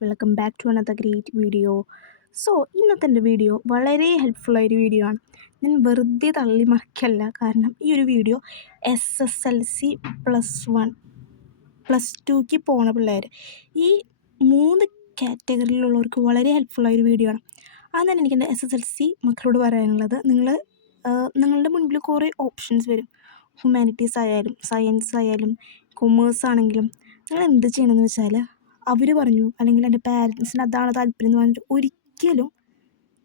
Welcome back to another great video. ഇന്നത്തെ എൻ്റെ video വളരെ ഹെൽപ്ഫുള്ളായൊരു വീഡിയോ ആണ്. ഞാൻ വെറുതെ തള്ളി മറിക്കല്ല. കാരണം ഈ ഒരു വീഡിയോ SSLC +1 +2ക്ക് പോണ പിള്ളേർ, ഈ 3 കാറ്റഗറിയിലുള്ളവർക്ക് വളരെ ഹെൽപ്ഫുള്ളായൊരു വീഡിയോ ആണ്. അതാണ് എനിക്ക് എൻ്റെ SSLC മക്കളോട് പറയാനുള്ളത്. നിങ്ങളുടെ മുൻപിൽ കുറേ ഓപ്ഷൻസ് വരും. ഹ്യൂമാനിറ്റീസ് ആയാലും സയൻസ് ആയാലും കൊമേഴ്സ് ആണെങ്കിലും നിങ്ങൾ എന്ത് ചെയ്യണമെന്ന് വെച്ചാൽ, അവർ പറഞ്ഞു അല്ലെങ്കിൽ എൻ്റെ പാരൻസിന് അതാണ് താല്പര്യം എന്ന് പറഞ്ഞിട്ട് ഒരിക്കലും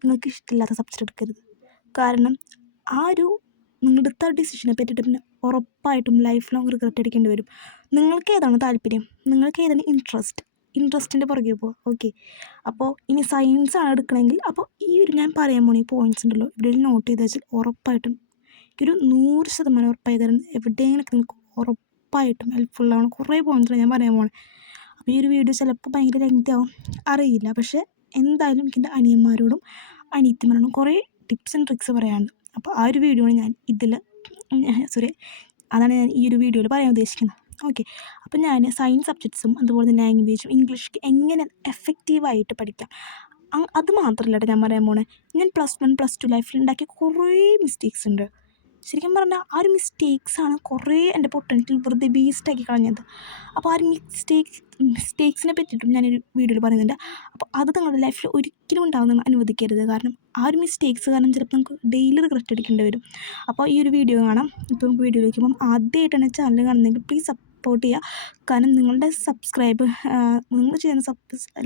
നിങ്ങൾക്ക് ഇഷ്ടമില്ലാത്ത സബ്ജക്റ്റ് എടുക്കരുത്. കാരണം നിങ്ങളെടുത്ത ഡിസിഷനെ പറ്റിയിട്ട് പിന്നെ ഉറപ്പായിട്ടും ലൈഫ് ലോങ് റിഗ്രറ്റ് അടിക്കേണ്ടി വരും. നിങ്ങൾക്ക് ഏതാണ് താല്പര്യം, നിങ്ങൾക്ക് ഏതാണ് ഇൻട്രസ്റ്റിൻ്റെ പുറകെ പോകുക. ഓക്കെ, അപ്പോൾ ഇനി സയൻസ് ആണ് എടുക്കണമെങ്കിൽ അപ്പോൾ ഞാൻ പറയാൻ പോണ ഈ പോയിൻറ്റ്സ് ഉണ്ടല്ലോ, ഇവിടെ നോട്ട് ചെയ്ത് വെച്ചാൽ ഉറപ്പായിട്ടും ഒരു 100% ഉറപ്പായി തരാൻ എവിടെയെങ്കിലൊക്കെ നിങ്ങൾക്ക് ഉറപ്പായിട്ടും ഹെൽപ്ഫുള്ളാണ്. കുറേ പോയിൻറ്റ്സ് ഞാൻ പറയാൻ പോണേ. അപ്പോൾ ഈ ഒരു വീഡിയോ ചിലപ്പോൾ ഭയങ്കര ലെങ്തി ആവും, അറിയില്ല. പക്ഷേ എന്തായാലും എനിക്ക് എൻ്റെ അനിയന്മാരോടും അനിയത്തിമാരോടും കുറേ ടിപ്സ് ആൻഡ് ട്രിക്സ് പറയാനുണ്ട്. അപ്പോൾ ആ ഒരു വീഡിയോ ആണ് അതാണ് ഞാൻ ഈ ഒരു വീഡിയോയിൽ പറയാൻ ഉദ്ദേശിക്കുന്നത്. ഓക്കെ, അപ്പോൾ ഞാൻ സയൻസ് സബ്ജക്ട്സും അതുപോലെ തന്നെ ലാംഗ്വേജും ഇംഗ്ലീഷ് എങ്ങനെ എഫക്റ്റീവായിട്ട് പഠിക്കാം അത് മാത്രമല്ല ഞാൻ പറയാൻ പോണേ. ഞാൻ +1 +2 ലൈഫിൽ ഉണ്ടാക്കിയ കുറേ മിസ്റ്റേക്സ് ഉണ്ട്. ശരിക്കും പറഞ്ഞാൽ ആ ഒരു മിസ്റ്റേക്സാണ് കുറേ എൻ്റെ പൊട്ടൻഷ്യൽ വെറുതെ വേസ്റ്റാക്കി കളഞ്ഞത്. അപ്പോൾ ആ ഒരു മിസ്റ്റേക്സിനെ പറ്റിയിട്ടും ഞാനൊരു വീഡിയോയിൽ പറയുന്നുണ്ട്. അപ്പോൾ അത് നിങ്ങളുടെ ലൈഫിൽ ഒരിക്കലും ഉണ്ടാകുന്ന അനുവദിക്കരുത്. കാരണം ആ ഒരു മിസ്റ്റേക്സ് കാരണം ചിലപ്പോൾ നമുക്ക് ഡെയിലി റിഗ്രറ്റ് അടിക്കേണ്ടി വരും. അപ്പോൾ ഈ ഒരു വീഡിയോ കാണാം. ഇപ്പോൾ നമുക്ക് വീഡിയോയിലേക്ക് പോകും. ആദ്യമായിട്ടാണ് ചാനൽ കാണുന്നതെങ്കിൽ പ്ലീസ് സപ്പോർട്ട് ചെയ്യുക. കാരണം നിങ്ങളുടെ നിങ്ങൾ ചെയ്യുന്ന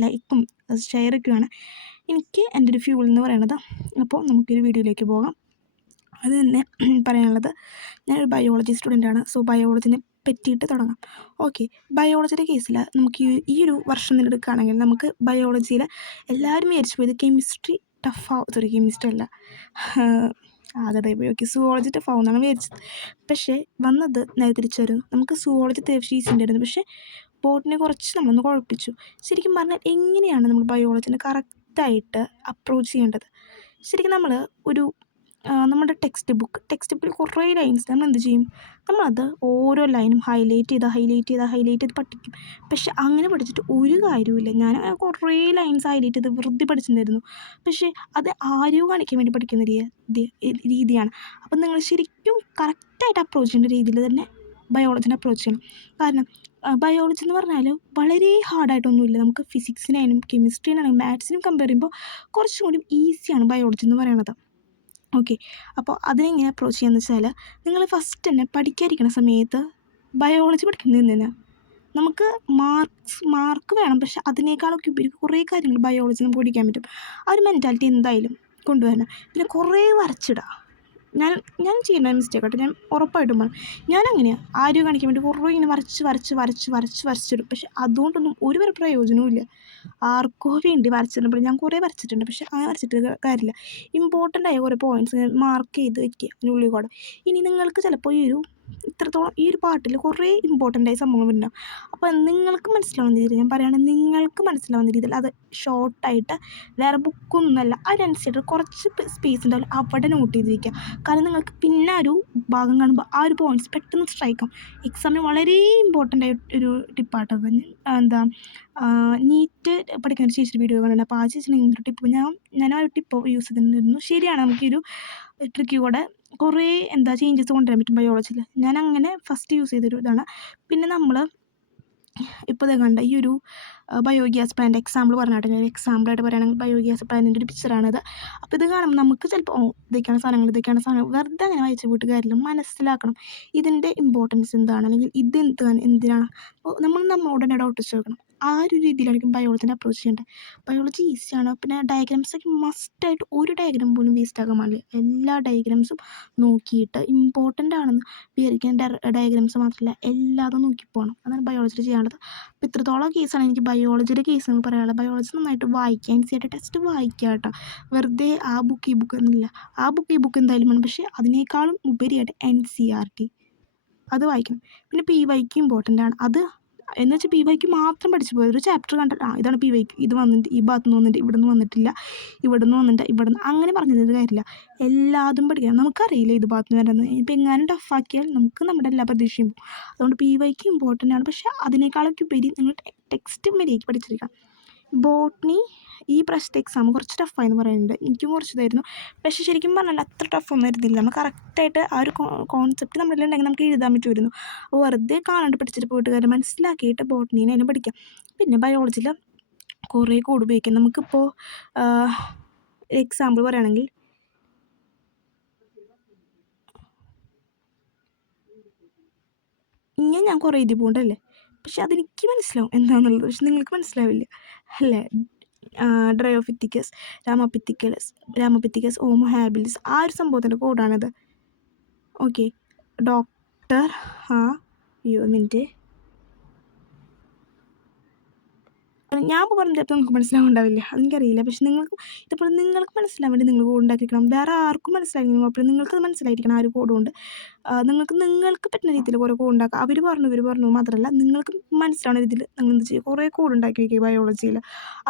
ലൈക്കും ഷെയറൊക്കെയാണ് എനിക്ക് എൻ്റെ ഒരു ഫ്യൂൾ എന്ന് പറയുന്നത്. അപ്പോൾ നമുക്കൊരു വീഡിയോയിലേക്ക് പോകാം. അത് തന്നെ പറയാനുള്ളത്, ഞാനൊരു ബയോളജി സ്റ്റുഡൻ്റാണ്. ബയോളജിനെ പറ്റിയിട്ട് തുടങ്ങാം. ഓക്കെ, ബയോളജിയുടെ കേസിൽ നമുക്ക് ഈ ഒരു വർഷം തന്നെ എടുക്കുകയാണെങ്കിൽ നമുക്ക് ബയോളജിയിൽ എല്ലാവരും വിചാരിച്ചു പോയത് കെമിസ്ട്രി കെമിസ്ട്രി അല്ല സുവോളജി ടഫാവും എന്നാണ് വിചാരിച്ചത്. പക്ഷേ വന്നത് നേരെ തിരിച്ചു വരും. നമുക്ക് സുവോളജി അത്യാവശ്യം ഈസി ഉണ്ടായിരുന്നു. പക്ഷേ ബോട്ടിനെ കുറച്ച് നമ്മളൊന്ന് കുഴപ്പിച്ചു. ശരിക്കും പറഞ്ഞാൽ എങ്ങനെയാണ് നമ്മൾ ബയോളജിനെ കറക്റ്റായിട്ട് അപ്രോച്ച് ചെയ്യേണ്ടത്? ശരിക്കും നമ്മൾ നമ്മുടെ ടെക്സ്റ്റ് ബുക്കിൽ കുറേ ലൈൻസ് നമ്മൾ എന്ത് ചെയ്യും, നമ്മളത് ഓരോ ലൈനും ഹൈലൈറ്റ് ചെയ്ത് പഠിക്കും. പക്ഷെ അങ്ങനെ പഠിച്ചിട്ട് ഒരു കാര്യമില്ല. ഞാൻ കുറേ ലൈൻസ് ഹൈലൈറ്റ് ചെയ്ത് വെറുതെ പഠിച്ചിട്ടുണ്ടായിരുന്നു. പക്ഷേ അത് ആരെയോ കാണിക്കാൻ വേണ്ടി പഠിക്കുന്ന രീതിയാണ്. അപ്പം നിങ്ങൾ ശരിക്കും കറക്റ്റായിട്ട് അപ്രോച്ച് ചെയ്യേണ്ട രീതിയിൽ തന്നെ ബയോളജിനെ അപ്രോച്ച് ചെയ്യണം. കാരണം ബയോളജി എന്ന് പറഞ്ഞാൽ വളരെ ഹാർഡായിട്ടൊന്നുമില്ല. നമുക്ക് ഫിസിക്സിനായാലും കെമിസ്ട്രീനാണെങ്കിലും മാത്സിനും കമ്പയർ ചെയ്യുമ്പോൾ കുറച്ചും കൂടി ഈസിയാണ് ബയോളജി എന്ന് പറയുന്നത്. ഓക്കെ, അപ്പോൾ അതിനെങ്ങനെ അപ്രോച്ച് ചെയ്യാന്ന് വെച്ചാൽ, നിങ്ങൾ ഫസ്റ്റ് തന്നെ പഠിക്കാതിരിക്കുന്ന സമയത്ത് ബയോളജി പഠിക്കുന്നതിന് നമുക്ക് മാർക്ക് വേണം. പക്ഷെ അതിനേക്കാളൊക്കെ ഉപരി കുറേ കാര്യങ്ങൾ ബയോളജി നമുക്ക് പഠിക്കാൻ പറ്റും. ആ ഒരു മെൻറ്റാലിറ്റി എന്തായാലും കൊണ്ടുവരണം. പിന്നെ കുറേ വരച്ചിടുക. ഞാൻ ചെയ്യുന്ന മിസ്റ്റേക്കായിട്ട് ഞാൻ ഉറപ്പായിട്ടും പറയും. ഞാനങ്ങനെയാണ് ആരും കാണിക്കാൻ വേണ്ടി കുറേ ഇങ്ങനെ വരച്ചിടും. പക്ഷെ അതുകൊണ്ടൊന്നും ഒരു പ്രയോജനവും ഇല്ല. ആർക്കോ വേണ്ടി വരച്ചിടുമ്പോൾ ഞാൻ കുറേ വരച്ചിട്ടുണ്ട്. പക്ഷെ അങ്ങനെ വരച്ചിട്ട് കാര്യമില്ല. ഇമ്പോർട്ടൻ്റ് ആയ കുറേ പോയിൻറ്റ്സ് ഞാൻ മാർക്ക് ചെയ്ത് വയ്ക്കുക അതിനുള്ളിൽ കൂടെ. ഇനി നിങ്ങൾക്ക് ചിലപ്പോൾ ഇത്രത്തോളം ഈ ഒരു പാട്ടിൽ കുറേ ഇമ്പോർട്ടൻ്റ് ആയ സംഭവങ്ങൾ ഉണ്ടാവും. അപ്പോൾ നിങ്ങൾക്ക് മനസ്സിലാവുന്ന രീതിയിൽ ഞാൻ പറയുകയാണെങ്കിൽ, നിങ്ങൾക്ക് മനസ്സിലാവുന്ന രീതിയിൽ അത് ഷോർട്ടായിട്ട്, വേറെ ബുക്കൊന്നുമല്ല, അതിനനുസരിച്ച് കുറച്ച് സ്പേസ് ഉണ്ടാവില്ല അവിടെ നോട്ട് ചെയ്ത് വയ്ക്കുക. കാരണം നിങ്ങൾക്ക് പിന്നെ ഒരു ഭാഗം കാണുമ്പോൾ ആ ഒരു പോയിൻറ്റ്സ് പെട്ടെന്ന് സ്ട്രൈക്കും. എക്സാമിന് വളരെ ഇമ്പോർട്ടൻ്റ് ആയ ഒരു ടിപ്പാട്ടത്. നീറ്റ് പഠിക്കുന്ന ഒരു ചേച്ചിയുടെ വീഡിയോ കണ്ടിട്ടുണ്ട്. അപ്പോൾ ആ ചേച്ചിയുടെ ഇങ്ങനൊരു ടിപ്പ് ഞാൻ ആ ഒരു ടിപ്പ് യൂസ് ചെയ്തിട്ടുണ്ടായിരുന്നു. ശരിയാണ്, നമുക്കൊരു ട്രിക്ക് കൂടെ കുറേ ചേഞ്ചസ് കൊണ്ടുവരാൻ പറ്റും ബയോളജിയിൽ. ഞാൻ അങ്ങനെ ഫസ്റ്റ് യൂസ് ചെയ്തൊരു ഇതാണ്. പിന്നെ നമ്മൾ ഇപ്പോൾ കണ്ട ഈ ഒരു ബയോഗ്യാസ് പ്ലാന്റ് എക്സാമ്പിൾ പറഞ്ഞാട്ടെ. ഞാൻ എക്സാമ്പിളായിട്ട് പറയുകയാണെങ്കിൽ ബയോഗ്യാസ് പ്ലാന്റിൻ്റെ ഒരു പിക്ചറാണിത്. അപ്പോൾ ഇത് കാണുമ്പോൾ നമുക്ക് ചിലപ്പോൾ ഇതൊക്കെയാണ് സാധനങ്ങൾ വെറുതെ അങ്ങനെ വായിച്ച് പോയിട്ട് കാര്യമില്ല. മനസ്സിലാക്കണം ഇതിൻ്റെ ഇമ്പോർട്ടൻസ് എന്താണ്, അല്ലെങ്കിൽ എന്തിനാണ്. അപ്പോൾ നമ്മളോട് തന്നെ ഡൗട്ട് ചോദിക്കണം. ആ ഒരു രീതിയിലായിരിക്കും ബയോളജിനെ അപ്രോച്ച് ചെയ്യേണ്ടത്. ബയോളജി ഈസിയാണ്. പിന്നെ ഡയഗ്രാംസൊക്കെ മസ്റ്റായിട്ട് ഒരു ഡയഗ്രാം പോലും വേസ്റ്റ് ആകാൻ പാടില്ല. എല്ലാ ഡയഗ്രാംസും നോക്കിയിട്ട് ഇമ്പോർട്ടൻ്റ് ആണെന്ന് വിചാരിക്കുന്ന ഡയഗ്രാംസ് മാത്രമല്ല എല്ലാതും നോക്കി പോകണം. അതാണ് ബയോളജിയിൽ ചെയ്യാനുള്ളത്. അപ്പോൾ ഇത്രത്തോളം കേസാണ് എനിക്ക് ബയോളജിയുടെ കേസ് എന്ന് പറയാനുള്ളത്. ബയോളജി നന്നായിട്ട് വായിക്കുക, NCERT ടെക്സ്റ്റ് വായിക്കുക കേട്ടോ. വെറുതെ ആ ബുക്ക് ഈ ബുക്ക് എന്നില്ല. ആ ബുക്ക് ഈ ബുക്ക് എന്തായാലും വേണം. പക്ഷേ അതിനേക്കാളും ഉപരിയായിട്ട് NCERT അത് വായിക്കണം. പിന്നെ PYQ ഇമ്പോർട്ടൻ്റ് ആണ്. അത് എന്ന് വെച്ചാൽ PYQ മാത്രം പഠിച്ചു പോയത്. ഒരു ചാപ്റ്റർ കണ്ടിട്ട് ഇതാണ് PYQ, ഇത് വന്നിട്ട് ഈ ഭാഗത്ത് നിന്ന് വന്നിട്ട് ഇവിടെ നിന്ന് വന്നിട്ടില്ല, ഇവിടെ നിന്ന് വന്നിട്ട് ഇവിടെ നിന്ന് അങ്ങനെ പറഞ്ഞത് കാര്യമില്ല. എല്ലാതും പഠിക്കണം. നമുക്കറിയില്ല ഇത് ഭാഗത്ത് നിന്ന് വരുന്നത്. ഇപ്പം എങ്ങാനും ടഫാക്കിയാൽ നമുക്ക് നമ്മുടെ എല്ലാ പ്രതീക്ഷയും പോകും. അതുകൊണ്ട് PYQ ഇമ്പോർട്ടൻ്റ് ആണ്. പക്ഷേ അതിനേക്കാളൊക്കെ ഉപരി നിങ്ങൾ ടെക്സ്റ്റ് മര്യാദയ്ക്ക് പഠിച്ചിരിക്കണം. ബോട്ടണി ഈ പ്രാവശ്യത്തെ എക്സാം കുറച്ച് ടഫായെന്ന് പറയുന്നുണ്ട്. എനിക്കും കുറച്ച് ഇതായിരുന്നു. പക്ഷേ ശരിക്കും പറഞ്ഞാൽ അത്ര ടഫൊന്നും ആയിരുന്നില്ല. നമ്മൾ കറക്റ്റായിട്ട് ആ ഒരു കോൺസെപ്റ്റ് നമ്മളിലുണ്ടെങ്കിൽ നമുക്ക് എഴുതാൻ പറ്റുമായിരുന്നു. അപ്പോൾ വെറുതെ കാണാണ്ട് പഠിച്ചിട്ട് പോയിട്ട് കാര്യം മനസ്സിലാക്കിയിട്ട് ബോട്ടണീനെ അതിനെ പഠിക്കാം. പിന്നെ ബയോളജിയിൽ കുറേ കോഡ് ഉപയോഗിക്കാം. നമുക്കിപ്പോൾ എക്സാമ്പിൾ പറയുകയാണെങ്കിൽ ഇങ്ങനെ ഞാൻ കുറേ എഴുതി പോകണ്ടല്ലേ, പക്ഷെ അതെനിക്ക് മനസ്സിലാവും എന്താണെന്നുള്ളത്, പക്ഷെ നിങ്ങൾക്ക് മനസ്സിലാവില്ല അല്ലേ. ഡ്രയോഫിത്തിക്കസ്, രാമപിത്തിക്കസ്, ഓമോ ഹാബിലിസ്, ആ ഒരു സംഭവത്തിൻ്റെ കോഡാണിത്. ഓക്കെ, ഡോക്ടർ മിനിറ്റ് ഞാൻ ഇപ്പോൾ പറഞ്ഞ ചിലപ്പോൾ നിങ്ങൾക്ക് മനസ്സിലാവുണ്ടാവില്ല, അതെനിക്കറിയില്ല. പക്ഷെ ഇതേപോലെ നിങ്ങൾക്ക് മനസ്സിലാൻ വേണ്ടി നിങ്ങൾ കോഡ് ഉണ്ടാക്കിക്കണം. വേറെ ആർക്കും മനസ്സിലായിരിക്കണം കുഴപ്പമില്ല, നിങ്ങൾക്കത് മനസ്സിലായിരിക്കണം ആ ഒരു കോഡ് കൊണ്ട്. നിങ്ങൾക്ക് പറ്റുന്ന രീതിയിൽ കുറേ കോഡ് ഉണ്ടാക്കുക. അവർ പറഞ്ഞു മാത്രമല്ല, നിങ്ങൾക്ക് മനസ്സിലാവുന്ന രീതിയിൽ നിങ്ങൾ എന്ത് ചെയ്യുക, കുറേ കോഡ് ഉണ്ടാക്കി വയ്ക്കുക ബയോളജിയിൽ.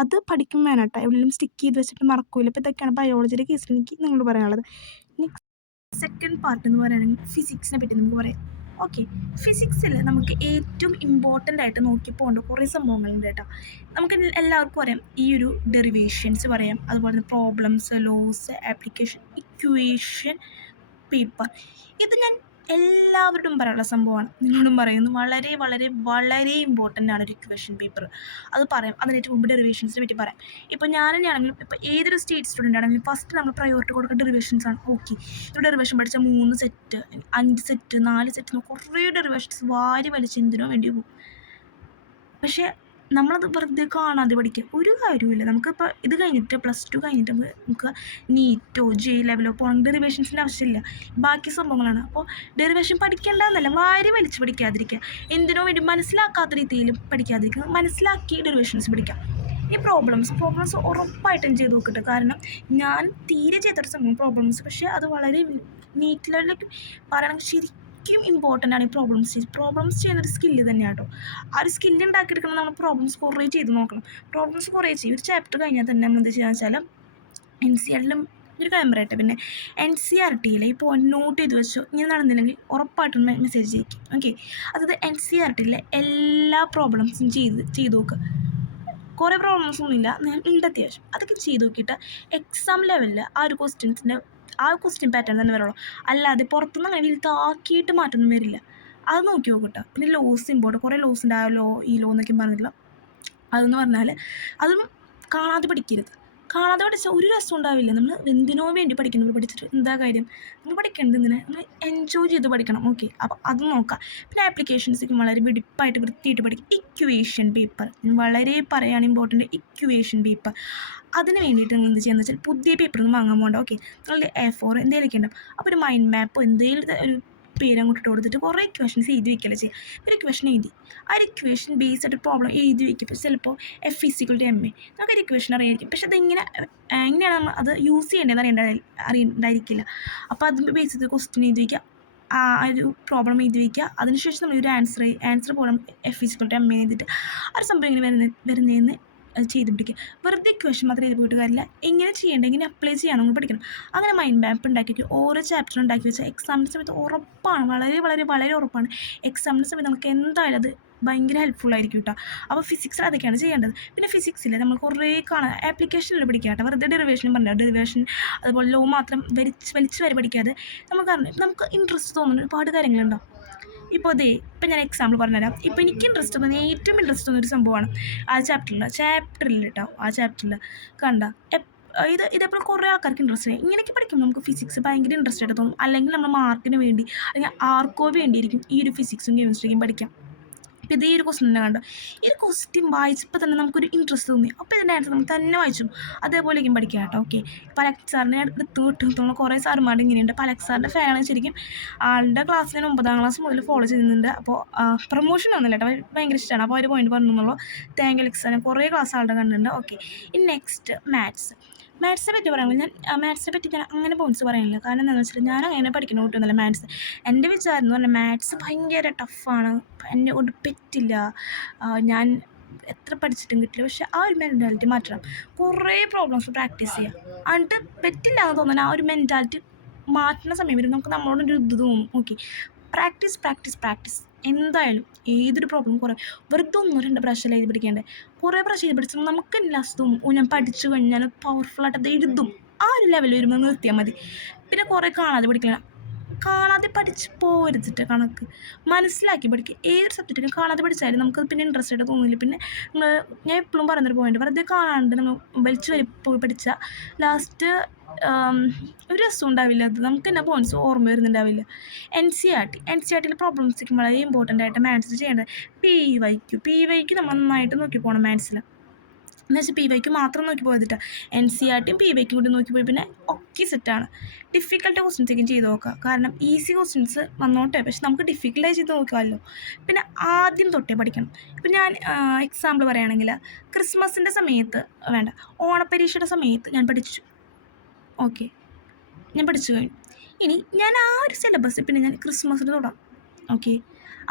അത് പഠിക്കും വേണട്ടോ, എവിടെയെങ്കിലും സ്റ്റിക്ക് ചെയ്ത് വെച്ചിട്ട് മറക്കില്ല. അപ്പോൾ ഇതൊക്കെയാണ് ബയോളജിയുടെ കേസിൽ എനിക്ക് നിങ്ങളോട് പറയാനുള്ളത്. സെക്കൻഡ് പാർട്ട് എന്ന് പറയുകയാണെങ്കിൽ ഫിസിക്സിനെ പറ്റി നമുക്ക് പറയാം. ഓക്കെ, ഫിസിക്സിൽ നമുക്ക് ഏറ്റവും ഇമ്പോർട്ടൻ്റ് ആയിട്ട് നോക്കി പോകേണ്ട കുറേ സംഭവങ്ങളുണ്ട് കേട്ടോ. നമുക്ക് എല്ലാവർക്കും അറിയാം, ഈ ഒരു ഡെറിവേഷൻസ് പറയാം, അതുപോലെ തന്നെ problems, laws, application, equation paper. ഇത് ഞാൻ എല്ലാവരോടും പറയാനുള്ള സംഭവമാണ്, നിങ്ങളോടും പറയുന്നു. വളരെ വളരെ വളരെ ഇമ്പോർട്ടൻ്റ് ആണ് ഒരു ഇക്വേഷൻ പേപ്പർ. അത് പറയാം. അതിനേറ്റ് മുമ്പ് ഡെറിവേഷൻസിനെ പറ്റി പറയാം. ഇപ്പോൾ ഞാൻ തന്നെയാണെങ്കിലും ഇപ്പോൾ ഏതൊരു സ്റ്റേറ്റ് സ്റ്റുഡൻ്റ് ആണെങ്കിലും ഫസ്റ്റ് നമ്മൾ പ്രയോറിറ്റി കൊടുക്കുന്ന ഡെറിവേഷൻസ് ആണ്. ഓക്കെ, ഇപ്പോൾ ഡെറിവേഷൻ പഠിച്ച 3 സെറ്റ് 5 സെറ്റ് 4 സെറ്റ് കുറേ ഡെറിവേഷൻസ് വാരി വലിച്ച് എന്തിനോ വേണ്ടി പോകും. പക്ഷേ നമ്മളത് വെറുതെ കാണാതെ പഠിക്കുക ഒരു കാര്യമില്ല. നമുക്കിപ്പോൾ ഇത് കഴിഞ്ഞിട്ട് +2 കഴിഞ്ഞിട്ട് നമുക്ക് നീറ്റോ ലെവലോ പോകണം, ഡെറിവേഷൻസിൻ്റെ ആവശ്യമില്ല, ബാക്കി സംഭവങ്ങളാണ്. അപ്പോൾ ഡെറിവേഷൻ പഠിക്കേണ്ടതെന്നല്ല, വാരി വലിച്ച് പഠിക്കാതിരിക്കുക, എന്തിനോ വേണ്ടി മനസ്സിലാക്കാത്ത രീതിയിലും പഠിക്കാതിരിക്കുക, മനസ്സിലാക്കി ഡെറിവേഷൻസ് പഠിക്കാം. ഈ പ്രോബ്ലംസ് ഉറപ്പായിട്ടും ചെയ്ത് നോക്കട്ടെ. കാരണം ഞാൻ തീരെ ചെയ്തൊരു സംഭവം പ്രോബ്ലംസ്, പക്ഷേ അത് വളരെ നീറ്റ് ലെവലിലേക്ക് പറയണമെങ്കിൽ ശരിക്കും ഇമ്പോർട്ടൻ്റ് ആണ് ഈ പ്രോബ്ലംസ് ചെയ്യുന്നൊരു സ്കില്ല് തന്നെയാണ് കേട്ടോ. ആ ഒരു സ്കില്ല് ഉണ്ടാക്കിയെടുക്കണം. നമ്മൾ പ്രോബ്ലംസ് കുറേ ചെയ്ത് നോക്കണം. പ്രോബ്ലംസ് കുറേ ചെയ്യും. ഒരു ചാപ്റ്റർ കഴിഞ്ഞാൽ തന്നെ നമ്മൾ എന്താ ചെയ്യുക വെച്ചാൽ NCERTയിലും ഒരു കാര്യം പറയട്ടെ, പിന്നെ NCERTയിൽ ഈ പോയിന്റ് നോട്ട് ചെയ്ത് വെച്ചോ, ഇങ്ങനെ നടന്നില്ലെങ്കിൽ ഉറപ്പായിട്ടും മെസ്സേജ് ചെയ്യിക്കും. ഓക്കെ, അതായത് NCERTയിലെ എല്ലാ പ്രോബ്ലംസും ചെയ്ത് നോക്കുക. കുറേ പ്രോബ്ലംസ് ഒന്നുമില്ല, ഉണ്ട് അത്യാവശ്യം. അതൊക്കെ ചെയ്ത് നോക്കിയിട്ട് എക്സാം ലെവലിൽ ആ ഒരു ക്വസ്റ്റ്യൻ പാറ്റേൺ തന്നെ വരുള്ളൂ. അല്ലാതെ പുറത്തുനിന്ന് അങ്ങനെ വലുതാക്കിയിട്ട് മാറ്റൊന്നും വരില്ല. അത് നോക്കി നോക്കട്ടെ. പിന്നെ ലോസ് ഇമ്പോർട്ടൻ്റ്, കുറേ ലോസ് ഉണ്ട്. ആ ലോ എന്നൊക്കെ പറഞ്ഞില്ല. അതെന്ന് പറഞ്ഞാൽ അതും കാണാതെ പഠിക്കരുത്. കാണാതെ പഠിച്ചാൽ ഒരു രസം ഉണ്ടാവില്ല. നമ്മൾ എന്തിനോ വേണ്ടി പഠിക്കുന്നു, പഠിച്ചിട്ട് എന്താ കാര്യം? നമ്മൾ പഠിക്കേണ്ടത് എന്തിനാ? നമ്മൾ എൻജോയ് ചെയ്ത് പഠിക്കണം. ഓക്കെ, അപ്പോൾ അത് നോക്കാം. പിന്നെ ആപ്ലിക്കേഷൻസൊക്കെ വളരെ വെടിപ്പായിട്ട് വൃത്തിയായിട്ട് പഠിക്കും. ഇക്വേഷൻ പേപ്പർ വളരെ പറയാണ് ഇമ്പോർട്ടൻ്റ്. ഇക്വേഷൻ പേപ്പർ അതിന് വേണ്ടിയിട്ട് നിങ്ങൾ എന്ത് ചെയ്യുന്നത് വെച്ചാൽ പുതിയ പേപ്പറൊന്നും വാങ്ങാൻ പോകണ്ട. ഓക്കെ, നിങ്ങളുടെ A4 എന്തെങ്കിലുമൊക്കെ ഉണ്ടാവും. അപ്പോൾ ഒരു മൈൻഡ് മാപ്പോ എന്തെങ്കിലും ഒരു പേരങ്ങോട്ട് കൊടുത്തിട്ട് കുറേ ഇക്വേഷൻസ് എഴുതി വയ്ക്കല്ലേ ചെയ്യുക. ഒരു ഇക്വേഷൻ എഴുതി, ആ ഒരു ഇക്വേഷൻ ബേസ് ആയിട്ട് പ്രോബ്ലം എഴുതി വയ്ക്കും. ഇപ്പോൾ ചിലപ്പോൾ F = ma നമുക്കൊരു ഇക്വേഷൻ അറിയായിരിക്കും, പക്ഷെ എങ്ങനെയാണ് നമ്മൾ അത് യൂസ് ചെയ്യേണ്ടതെന്ന് അറിയണ്ടായിരിക്കില്ല. അപ്പോൾ അത് ബേസ് ചെയ്ത് ക്വസ്റ്റ്യൻ എഴുതി വയ്ക്കുക, ആ ഒരു പ്രോബ്ലം എഴുതി വയ്ക്കുക. അതിനുശേഷം നമ്മളൊരു ആൻസർ പോകണം F = ma എഴുതിയിട്ട് ആ ഒരു സംഭവം ഇങ്ങനെ വരുന്നതെന്ന് അത് ചെയ്ത് പിടിക്കുക. വെറുതെ ഇക്വേഷൻ മാത്രം എഴുതി പോയിട്ട് കാര്യമില്ല, എങ്ങനെ ചെയ്യേണ്ടത്, എങ്ങനെ അപ്ലൈ ചെയ്യാൻ നമ്മൾ പഠിക്കണം. അങ്ങനെ മൈൻഡ് മാപ്പ് ഉണ്ടാക്കിയിട്ട് ഓരോ ചാപ്റ്റർ ഉണ്ടാക്കി വെച്ചാൽ എക്സാമിൻ്റെ സമയത്ത് ഉറപ്പാണ്, വളരെ വളരെ വളരെ ഉറപ്പാണ്, എക്സാമിൻ്റെ സമയത്ത് നമുക്ക് എന്തായാലും അത് ഭയങ്കര ഹെൽപ്ഫുള്ളായിരിക്കും കേട്ടോ. അപ്പോൾ ഫിസിക്സിൽ അതൊക്കെയാണ് ചെയ്യേണ്ടത്. പിന്നെ ഫിസിക്സിൽ നമ്മൾ കുറേ ആപ്ലിക്കേഷനിൽ പഠിക്കുക കേട്ടോ. വെറുതെ ഡെറിവേഷൻ പറഞ്ഞാൽ ഡെറിവേഷൻ അതുപോലെ ലോ മാത്രം വലിച്ച് വരെ പഠിക്കാതെ നമുക്ക് ഇൻട്രസ്റ്റ് തോന്നുന്ന ഒരുപാട് കാര്യങ്ങളുണ്ടാവും. ഇപ്പോൾ ഇപ്പം ഞാൻ എക്സാമ്പിൾ പറഞ്ഞുതരാം. ഇപ്പോൾ എനിക്ക് ഏറ്റവും ഇൻട്രസ്റ്റ് തോന്നുന്നൊരു സംഭവമാണ് ആ ചാപ്റ്ററിൽ കേട്ടോ. ആ ചാപ്റ്ററിൽ കണ്ട ഇതേപോലെ കുറേ ആൾക്കാർക്ക് ഇൻട്രസ്റ്റ് ആയി. ഇങ്ങനെയൊക്കെ പഠിക്കും നമുക്ക് ഫിസിക്സ് ഭയങ്കര ഇൻട്രസ്റ്റ് ആയിട്ട് തോന്നും. അല്ലെങ്കിൽ നമ്മൾ മാർക്കിന് വേണ്ടി അല്ലെങ്കിൽ ആർക്കോ വേണ്ടിയിരിക്കും ഈ ഒരു ഫിസിക്സും കെമിസ്ട്രിയും പഠിക്കാം. അപ്പോൾ ഇതേ ഒരു ക്വസ്റ്റ്യൻ തന്നെ കണ്ടോ, ഈ ഒരു ക്വസ്റ്റ്യൻ വായിച്ചപ്പോൾ തന്നെ നമുക്കൊരു ഇൻട്രസ്റ്റ് തോന്നി. അപ്പോൾ ഇതിൻ്റെ ആൻസർ നമ്മൾ തന്നെ വായിച്ചു. അതേപോലെയും പഠിക്കാം കേട്ടോ. ഓക്കെ, പലക് സാറിനെ എടുത്ത് കുറേ സാറുമാരുടെ ഇങ്ങനെയുണ്ട്. പലക് സാറിൻ്റെ ഫാനാണ് ശരിക്കും. ആളുടെ ക്ലാസ്സിൽ ഞാൻ 9ാം ക്ലാസ് മുതൽ ഫോളോ ചെയ്യുന്നുണ്ട്. അപ്പോൾ പ്രൊമോഷൻ ഒന്നുമില്ല കേട്ടോ, ഭയങ്കര ഇഷ്ടമാണ്. അപ്പോൾ അവർ പോയിന്റ് പറഞ്ഞുള്ളൂ. താങ്ക് യു ലെക്സാറിന് കുറേ ക്ലാസ് ആളുടെ കണ്ടിട്ടുണ്ട്. ഓക്കെ, ഇനി നെക്സ്റ്റ് മാത്സിനെ പറ്റി പറയുമ്പോൾ മാത്സിനെ പറ്റി ഞാൻ അങ്ങനെ പോയിൻറ്റ്സ് പറയുന്നില്ല. കാരണം എന്താണെന്ന് വെച്ചാൽ ഞാൻ അങ്ങനെ പഠിക്കുന്ന കുട്ടിയൊന്നുമല്ല മാത്സ്. എൻ്റെ വിചാരം എന്ന് പറഞ്ഞാൽ മാത്സ് ഭയങ്കര ടഫാണ്, എന്നെ കൊണ്ട് പറ്റില്ല, ഞാൻ എത്ര പഠിച്ചിട്ടും കിട്ടില്ല. പക്ഷെ ആ ഒരു മെൻറ്റാലിറ്റി മാറ്റണം. കുറേ പ്രോബ്ലംസ് പ്രാക്ടീസ് ചെയ്യുക, എന്നിട്ട് പറ്റില്ല എന്ന് തോന്നുന്ന ആ ഒരു മെൻറ്റാലിറ്റി മാറ്റുന്ന സമയം വരും നമുക്ക് നമ്മളോടൊരു ഇത് തോന്നും. ഓക്കെ, പ്രാക്ടീസ് എന്തായാലും ഏതൊരു പ്രോബ്ലം കുറേ വെറുതെ 1-2 പ്രാവശ്യം എഴുതി പഠിക്കേണ്ടേ, കുറേ പ്രാവശ്യം എഴുതി പഠിച്ചാൽ നമുക്ക് ലാസ്റ്റ് ഞാൻ പഠിച്ചു കഴിഞ്ഞാൽ പവർഫുള്ളായിട്ട് അത് എഴുതും. ആ ഒരു ലെവൽ വരുമ്പോൾ നിർത്തിയാൽ മതി. പിന്നെ കുറേ കാണാതെ പഠിക്കണം. കാണാതെ പഠിച്ച് പോരുതിട്ട് കണക്ക് മനസ്സിലാക്കി പഠിക്കുക. ഏതൊരു സബ്ജക്റ്റിനും കാണാതെ പഠിച്ചാലും നമുക്കത് പിന്നെ ഇൻട്രസ്റ്റ് ആയിട്ട് തോന്നില്ല. പിന്നെ ഞാൻ എപ്പോഴും പറയുന്നൊരു പോയിന്റ്, വെറുതെ കാണാണ്ട് നമ്മൾ വലിച്ച് പോയി പഠിച്ചാൽ ലാസ്റ്റ് ഒരു രസം ഉണ്ടാവില്ല. അത് നമുക്ക് തന്നെ പോയിന്റ്സ് ഓർമ്മ വരുന്നുണ്ടാവില്ല. എൻ സി ആർ ടിയിൽ പ്രോബ്ലംസ് വളരെ ഇമ്പോർട്ടൻ്റ് ആയിട്ട് മാത്സ് ചെയ്യേണ്ടത് പി വൈക്ക് നമ്മൾ നന്നായിട്ട് നോക്കി പോകണം മാത്സിൽ. എന്ന് വെച്ചാൽ പി വൈക്ക് മാത്രം നോക്കി പോയതിട്ടാ, എൻ സി ആർ ടിയും പി വൈക്കും കൂടി നോക്കി പോയി പിന്നെ ഒക്കെ സെറ്റാണ്. ഡിഫിക്കൽട്ട് ക്വസ്റ്റ്യൻസേക്കും ചെയ്ത് നോക്കുക. കാരണം ഈസി ക്വസ്റ്റ്യൻസ് വന്നോട്ടെ, പക്ഷെ നമുക്ക് ഡിഫിക്കൽട്ടായി ചെയ്ത് നോക്കാമല്ലോ. പിന്നെ ആദ്യം തൊട്ടേ പഠിക്കണം. ഇപ്പം ഞാൻ എക്സാമ്പിൾ പറയുകയാണെങ്കിൽ ക്രിസ്മസിൻ്റെ സമയത്ത് വേണ്ട, ഓണപ്പരീക്ഷയുടെ സമയത്ത് ഞാൻ പഠിച്ചു. ഓക്കെ, ഞാൻ പഠിച്ചു കഴിഞ്ഞു. ഇനി ഞാൻ ആ ഒരു സിലബസ് പിന്നെ ഞാൻ ക്രിസ്മസിന് തൊടാം. ഓക്കെ,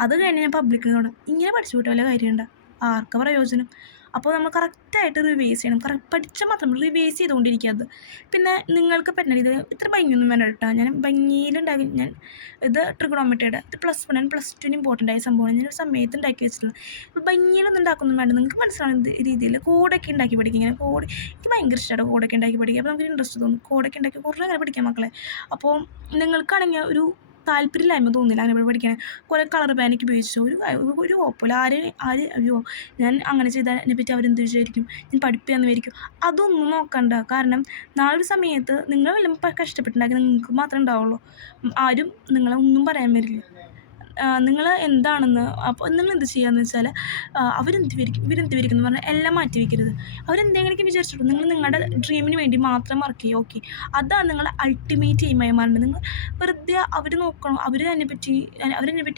അത് കഴിഞ്ഞ് ഞാൻ പബ്ലിക്കിന് തൊടാം. ഇങ്ങനെ പഠിച്ചു വിട്ട വല്ല കാര്യമുണ്ടോ? ആർക്കാ പ്രയോജനം? അപ്പോൾ നമ്മൾ കറക്റ്റായിട്ട് റിവൈസ് ചെയ്യണം. പഠിച്ചാൽ മാത്രം റിവൈസ് ചെയ്തുകൊണ്ടിരിക്കുക. പിന്നെ നിങ്ങൾക്ക് പറ്റുന്ന ഇത് ഇത്ര ഭംഗിയൊന്നും വേണ്ട കേട്ടോ. ഞാൻ ഭംഗിയിലുണ്ടാക്കി ഞാൻ ഇത് ട്രിഗണോമെട്രിയുടെ ഇത് +1 ആൻഡ് +2 ഇമ്പോർട്ടൻ്റ് ആയ സംഭവമാണ്. ഞാനൊരു സമയത്ത് ഉണ്ടാക്കി വെച്ചിട്ടുണ്ട്. ഇപ്പോൾ ഭംഗിയിലൊന്നും ഉണ്ടാക്കൊന്നും വേണ്ട, നിങ്ങൾക്ക് മനസ്സിലാവുന്ന രീതിയിൽ കോഡൊക്കെ ഉണ്ടാക്കി പഠിക്കുക. ഇങ്ങനെ കോഡ് എനിക്ക് ഭയങ്കര ഇഷ്ടമാണ് കോഡൊക്കെ ഉണ്ടാക്കി പഠിക്കുക. അപ്പോൾ നമുക്ക് ഇൻട്രസ്റ്റ് തോന്നും. കോഡൊക്കെ ഉണ്ടാക്കി കുറേ അങ്ങനെ പഠിക്കാം മക്കളെ. അപ്പോൾ നിങ്ങൾക്കാണെങ്കിൽ ഒരു താല്പര്യമില്ലായ്മ തോന്നില്ല അങ്ങനെ പഠിക്കാൻ. കുറേ കളർ പാനൊക്കെ ഉപയോഗിച്ചു ഒരു കുഴപ്പമില്ല. അയ്യോ ഞാൻ അങ്ങനെ ചെയ്താൽ എന്നെപ്പറ്റി അവരെന്ത് വിചാരിക്കും, ഞാൻ പഠിപ്പിക്കാമെന്ന് വിചാരിക്കും, അതൊന്നും നോക്കണ്ട. കാരണം നാളൊരു സമയത്ത് നിങ്ങൾ വല്ല കഷ്ടപ്പെട്ടുണ്ടാക്കി നിങ്ങൾക്ക് മാത്രമേ ഉണ്ടാവുള്ളൂ. ആരും നിങ്ങളെ ഒന്നും പറയാൻ വരില്ല. നിങ്ങൾ എന്താണെന്ന് അപ്പോൾ നിങ്ങൾ എന്ത് ചെയ്യുകയെന്ന് വെച്ചാൽ അവരെന്ത് വിവരിക്കും എന്ന് പറഞ്ഞാൽ എല്ലാം മാറ്റി വയ്ക്കരുത്. അവരെന്തെങ്കിലുമൊക്കെ വിചാരിച്ചിട്ടു നിങ്ങൾ നിങ്ങളുടെ ഡ്രീമിന് വേണ്ടി മാത്രം വർക്ക് ചെയ്യുക. ഓക്കെ, അതാണ് നിങ്ങളുടെ അൾട്ടിമേറ്റ് എയിമായി മാറേണ്ടത്. നിങ്ങൾ വെറുതെ അവർ നോക്കണം അവരെന്നെ പറ്റി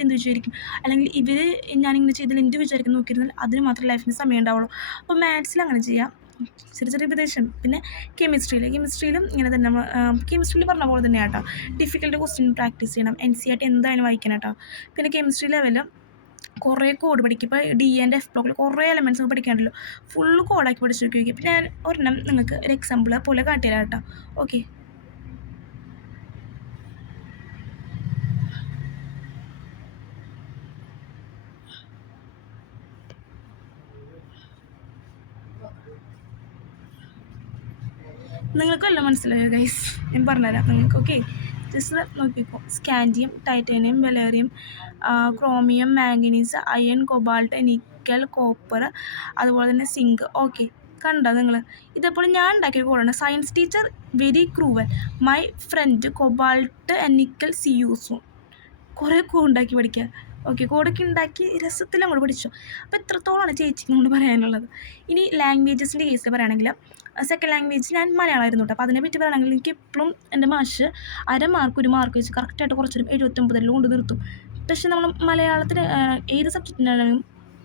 എന്ത് വിചാരിക്കും, അല്ലെങ്കിൽ ഇവർ ഞാനിങ്ങനെ ചെയ്താൽ എന്ത് വിചാരിക്കും നോക്കിയിരുന്നാൽ അതിന് മാത്രം ലൈഫിന് സമയം ഉണ്ടാവുള്ളൂ. അപ്പോൾ മാത്സിൽ അങ്ങനെ ചെയ്യാം, ചെറിയ ഉപദേശം. പിന്നെ കെമിസ്ട്രിയിലും ഇങ്ങനെ തന്നെ കെമിസ്ട്രിയിൽ പറഞ്ഞ പോലെ തന്നെ കേട്ടോ, ഡിഫിക്കൽട്ട് ക്വസ്റ്റ്യൻ പ്രാക്ടീസ് ചെയ്യണം. എൻ സി ആർ ടി എന്തായാലും വായിക്കണം കേട്ടോ. പിന്നെ കെമിസ്ട്രി ലെവലിൽ കുറേ കോഡ് പഠിക്കും. ഇപ്പോൾ ഡി ആൻഡ് എഫ് ബ്ലോക്കിൽ കുറേ എലമെൻറ്റ്സ് ഒക്കെ പഠിക്കാണ്ടല്ലോ, ഫുള്ള് കോഡാക്കി പഠിച്ച് നോക്കി. പിന്നെ ഞാൻ ഒരെണ്ണം നിങ്ങൾക്ക് ഒരു എക്സാമ്പിൾ പോലെ കാട്ടിത്തരാം കേട്ടോ. ഓക്കെ, നിങ്ങൾക്കെല്ലാം മനസ്സിലായോ ഗൈസ്? ഞാൻ പറഞ്ഞുതരാം നിങ്ങൾക്ക്. ഓക്കെ, ജസ്റ്റ് നോക്കിക്കോ. സ്കാൻഡിയം, ടൈറ്റാനിയം, ബെലേറിയം, chromium, manganese, iron, cobalt, nickel, copper, അതുപോലെ തന്നെ സിങ്ക്. ഓക്കെ, കണ്ടോ നിങ്ങൾ? ഇതേപോലെ ഞാൻ ഉണ്ടാക്കിയ കോഡാണ്. Science teacher very cruel, my friend cobalt and nickel സി യൂസും. കുറേ ഉണ്ടാക്കി പഠിക്കുക. ഓക്കെ, കോഡൊക്കെ ഉണ്ടാക്കി രസത്തിൽ അങ്ങോട്ട് പഠിച്ചു. അപ്പോൾ എത്രത്തോളമാണ് ചേച്ചി നമ്മൾ പറയാനുള്ളത്. ഇനി ലാംഗ്വേജസിൻ്റെ കേസിൽ പറയുകയാണെങ്കിൽ സെക്കൻഡ് ലാംഗ്വേജ് ഞാൻ മലയാളമായിരുന്നു കേട്ടോ. അപ്പോൾ അതിനെപ്പറ്റി പറയുകയാണെങ്കിൽ എനിക്ക് എപ്പോഴും എൻ്റെ മാഷ് 1/2 മാർക്ക് 1 മാർക്ക് വെച്ച് കറക്റ്റായിട്ട് കുറച്ചൊരു 79 കൊണ്ട് നിർത്തും. പക്ഷേ നമ്മൾ മലയാളത്തിൽ ഏത് സബ്ജക്റ്റിനാണെങ്കിലും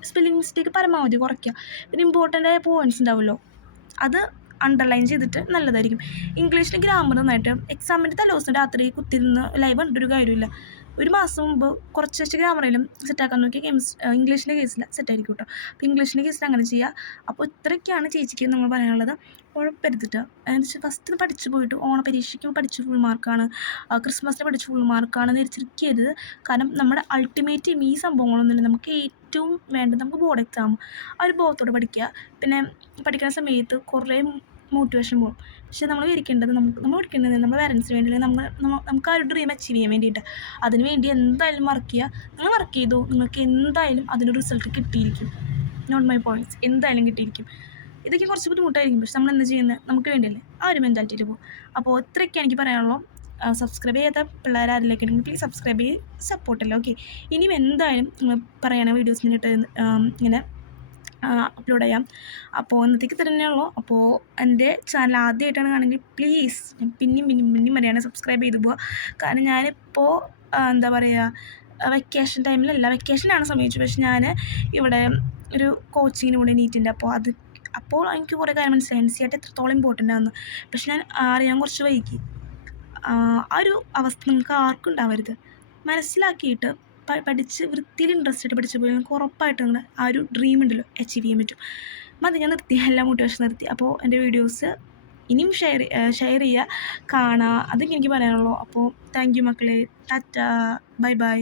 സ്പെല്ലിംഗ് മിസ്റ്റേക്ക് പരമാവധി കുറയ്ക്കുക. പിന്നെ ഇമ്പോർട്ടൻ്റ് ആയ പോയിൻറ്റ്സ് ഉണ്ടാവുമല്ലോ, അത് അണ്ടർലൈൻ ചെയ്തിട്ട് നല്ലതായിരിക്കും. ഇംഗ്ലീഷിന് ഗ്രാമർ നന്നായിട്ട് എക്സാമിൻ്റെ തലേദിവസം രാത്രി കുത്തിരുന്ന് ലൈവ് കണ്ടൊരു കാര്യമില്ല. ഒരു മാസം മുമ്പ് കുറച്ച് വെച്ച് ഗ്രാമറിലും സെറ്റാക്കാൻ നോക്കിയാൽ ഇംഗ്ലീഷിൻ്റെ കേസിൽ സെറ്റായിരിക്കും കേട്ടോ. അപ്പോൾ ഇംഗ്ലീഷിൻ്റെ കേസിൽ അങ്ങനെ ചെയ്യുക. അപ്പോൾ ഇത്രയൊക്കെയാണ് ചേച്ചിക്ക് നമ്മൾ പറയാനുള്ളത്. കുഴപ്പമെടുത്തിട്ട് എന്നുവെച്ചാൽ ഫസ്റ്റ് പഠിച്ചു പോയിട്ട് ഓണപരീക്ഷയ്ക്ക് പഠിച്ച് ഫുൾ മാർക്കാണ്, ക്രിസ്മസിന് പഠിച്ച് ഫുൾ മാർക്കാണ് തിരിച്ചിരിക്കരുത്. കാരണം നമ്മുടെ അൾട്ടിമേറ്റ് ഈ സംഭവങ്ങളൊന്നുമില്ല. നമുക്ക് ഏറ്റവും വേണ്ടത് നമുക്ക് ബോർഡ് എക്സാം, ആ ഒരു ബോധത്തോടെ പഠിക്കുക. പിന്നെ പഠിക്കുന്ന സമയത്ത് കുറേ മോട്ടിവേഷൻ പോകും. പക്ഷേ നമ്മൾ പഠിക്കേണ്ടത് നമ്മുടെ പാരൻസിന് വേണ്ടി, നമുക്ക് ആ ഒരു ഡ്രീം അച്ചീവ് ചെയ്യാൻ വേണ്ടിയിട്ട്. അതിന് വേണ്ടി എന്തായാലും വർക്ക് ചെയ്യുക. നിങ്ങൾ വർക്ക് ചെയ്തോ, നിങ്ങൾക്ക് എന്തായാലും അതിനൊരു റിസൾട്ട് കിട്ടിയിരിക്കും. നോട്ട് മൈ പോയിൻറ്റ്സ്, എന്തായാലും കിട്ടിയിരിക്കും. ഇതൊക്കെ കുറച്ച് ബുദ്ധിമുട്ടായിരിക്കും, പക്ഷെ നമ്മൾ എന്താ ചെയ്യുന്നത്, നമുക്ക് വേണ്ടിയല്ലേ, ആ ഒരു മെൻറ്റാലിറ്റിയിൽ പോകും. അപ്പോൾ ഇത്രയൊക്കെ എനിക്ക് പറയാനുള്ളൂ. സബ്സ്ക്രൈബ് ചെയ്യാത്ത പിള്ളേർ ആരിലേക്ക് ഉണ്ടെങ്കിൽ പ്ലീസ് സബ്സ്ക്രൈബ് ചെയ്ത് സപ്പോർട്ടല്ലേ. ഓക്കെ, ഇനിയും എന്തായാലും നിങ്ങൾ പറയുന്ന വീഡിയോസിനായിട്ട് ഇങ്ങനെ അപ്ലോഡ് ചെയ്യാം. അപ്പോൾ ഇന്നത്തേക്ക് തന്നെയുള്ളൂ. അപ്പോൾ എൻ്റെ ചാനൽ ആദ്യമായിട്ടാണ് കാണുമെങ്കിൽ പ്ലീസ് പിന്നെയും വരെയാണ് സബ്സ്ക്രൈബ് ചെയ്ത് പോവുക. കാരണം ഞാനിപ്പോൾ എന്താ പറയുക, വെക്കേഷൻ ടൈമിലല്ല, വെക്കേഷനാണ് സമയിച്ചു, പക്ഷെ ഞാൻ ഇവിടെ ഒരു കോച്ചിങ്ങിന് കൂടെ നീറ്റിൻ്റെ. അപ്പോൾ എനിക്ക് കുറേ കാര്യം മനസ്സിലായി എൻ സി ആർ ടി എത്രത്തോളം ഇമ്പോർട്ടൻ്റ് ആണെന്ന്. പക്ഷെ ഞാൻ അറിയാൻ കുറച്ച് വൈകി. ആ ഒരു അവസ്ഥ നിങ്ങൾക്ക് ആർക്കും ഉണ്ടാവരുത്. മനസ്സിലാക്കിയിട്ട് പഠിച്ച് വൃത്തിയിൽ ഇൻട്രസ്റ്റ് ആയിട്ട് പഠിച്ചു പോയി നിങ്ങൾക്ക് ഉറപ്പായിട്ട് നിങ്ങളുടെ ആ ഒരു ഡ്രീം ഉണ്ടല്ലോ അച്ചീവ് ചെയ്യാൻ പറ്റും. മതി, ഞാൻ നിർത്തി, എല്ലാ മോട്ടിവേഷൻ നിർത്തി. അപ്പോൾ എൻ്റെ വീഡിയോസ് ഇനിയും ഷെയർ ചെയ്യുക, കാണുക, അതൊക്കെ എനിക്ക് പറയാനുള്ളൂ. അപ്പോൾ താങ്ക് യു മക്കളെ, ടാറ്റ, ബൈ ബൈ.